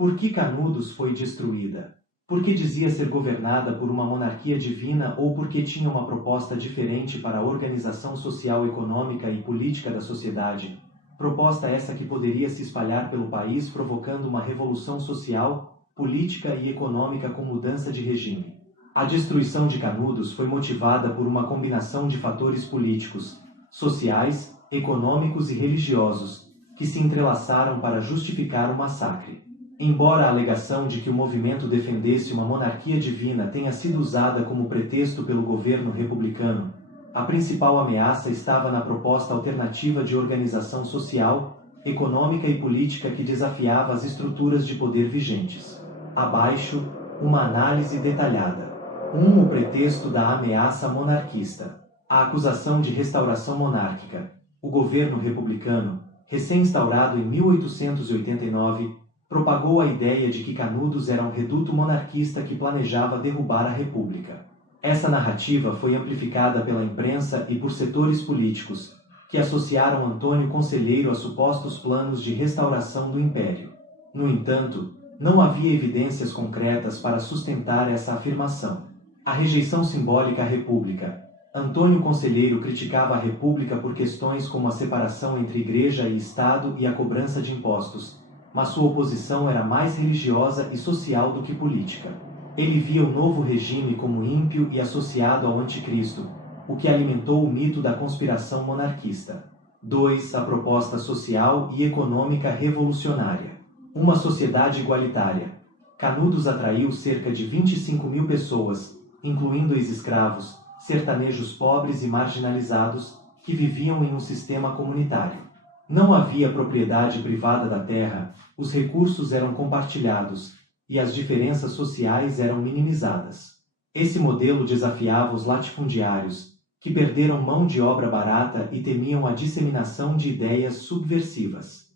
Por que Canudos foi destruída? Porque dizia ser governada por uma monarquia divina ou porque tinha uma proposta diferente para a organização social, econômica e política da sociedade? Proposta essa que poderia se espalhar pelo país provocando uma revolução social, política e econômica com mudança de regime. A destruição de Canudos foi motivada por uma combinação de fatores políticos, sociais, econômicos e religiosos, que se entrelaçaram para justificar o massacre. Embora a alegação de que o movimento defendesse uma monarquia divina tenha sido usada como pretexto pelo governo republicano, a principal ameaça estava na proposta alternativa de organização social, econômica e política que desafiava as estruturas de poder vigentes. Abaixo, uma análise detalhada. 1. O pretexto da ameaça monarquista. A acusação de restauração monárquica. O governo republicano, recém-instaurado em 1889, propagou a ideia de que Canudos era um reduto monarquista que planejava derrubar a República. Essa narrativa foi amplificada pela imprensa e por setores políticos, que associaram Antônio Conselheiro a supostos planos de restauração do Império. No entanto, não havia evidências concretas para sustentar essa afirmação. A rejeição simbólica à República. Antônio Conselheiro criticava a República por questões como a separação entre Igreja e Estado e a cobrança de impostos, mas sua oposição era mais religiosa e social do que política. Ele via o novo regime como ímpio e associado ao anticristo, o que alimentou o mito da conspiração monarquista. 2. A proposta social e econômica revolucionária. Uma sociedade igualitária. Canudos atraiu cerca de 25.000 pessoas, incluindo ex-escravos, sertanejos pobres e marginalizados, que viviam em um sistema comunitário. Não havia propriedade privada da terra, os recursos eram compartilhados, e as diferenças sociais eram minimizadas. Esse modelo desafiava os latifundiários, que perderam mão de obra barata e temiam a disseminação de ideias subversivas.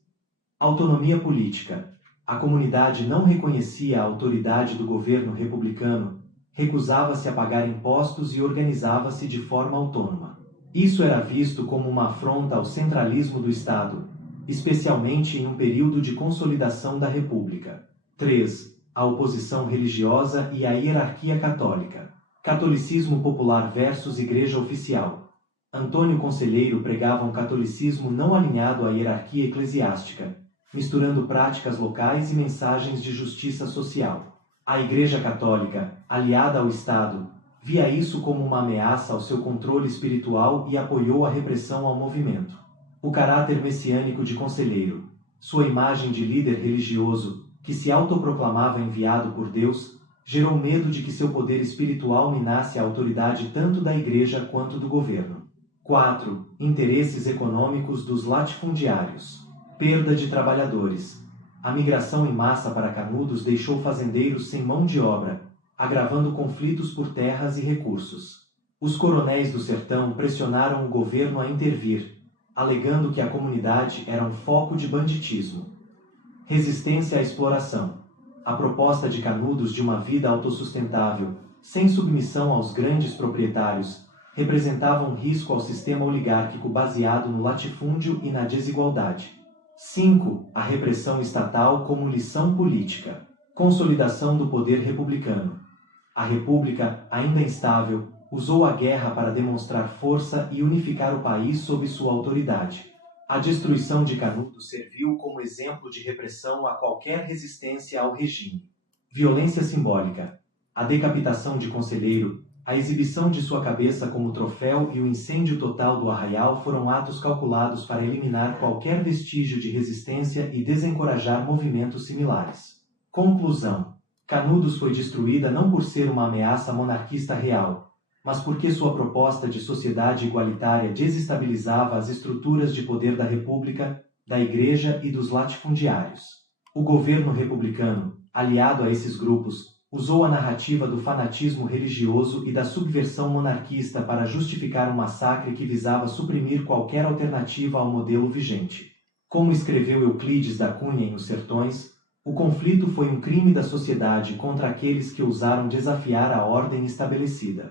Autonomia política. A comunidade não reconhecia a autoridade do governo republicano, recusava-se a pagar impostos e organizava-se de forma autônoma. Isso era visto como uma afronta ao centralismo do Estado, especialmente em um período de consolidação da República. 3. A oposição religiosa e a hierarquia católica. Catolicismo popular versus Igreja oficial. Antônio Conselheiro pregava um catolicismo não alinhado à hierarquia eclesiástica, misturando práticas locais e mensagens de justiça social. A Igreja Católica, aliada ao Estado, via isso como uma ameaça ao seu controle espiritual e apoiou a repressão ao movimento. O caráter messiânico de Conselheiro, sua imagem de líder religioso, que se autoproclamava enviado por Deus, gerou medo de que seu poder espiritual minasse a autoridade tanto da Igreja quanto do governo. 4. Interesses econômicos dos latifundiários. Perda de trabalhadores. A migração em massa para Canudos deixou fazendeiros sem mão de obra, agravando conflitos por terras e recursos. Os coronéis do sertão pressionaram o governo a intervir, alegando que a comunidade era um foco de banditismo. Resistência à exploração. A proposta de Canudos de uma vida autossustentável, sem submissão aos grandes proprietários, representava um risco ao sistema oligárquico baseado no latifúndio e na desigualdade. 5. A repressão estatal como lição política. Consolidação do poder republicano. A República, ainda instável, usou a guerra para demonstrar força e unificar o país sob sua autoridade. A destruição de Canudos serviu como exemplo de repressão a qualquer resistência ao regime. Violência simbólica. A decapitação de Conselheiro, a exibição de sua cabeça como troféu e o incêndio total do arraial foram atos calculados para eliminar qualquer vestígio de resistência e desencorajar movimentos similares. Conclusão. Canudos foi destruída não por ser uma ameaça monarquista real, mas porque sua proposta de sociedade igualitária desestabilizava as estruturas de poder da República, da Igreja e dos latifundiários. O governo republicano, aliado a esses grupos, usou a narrativa do fanatismo religioso e da subversão monarquista para justificar um massacre que visava suprimir qualquer alternativa ao modelo vigente. Como escreveu Euclides da Cunha em Os Sertões, o conflito foi um crime da sociedade contra aqueles que ousaram desafiar a ordem estabelecida.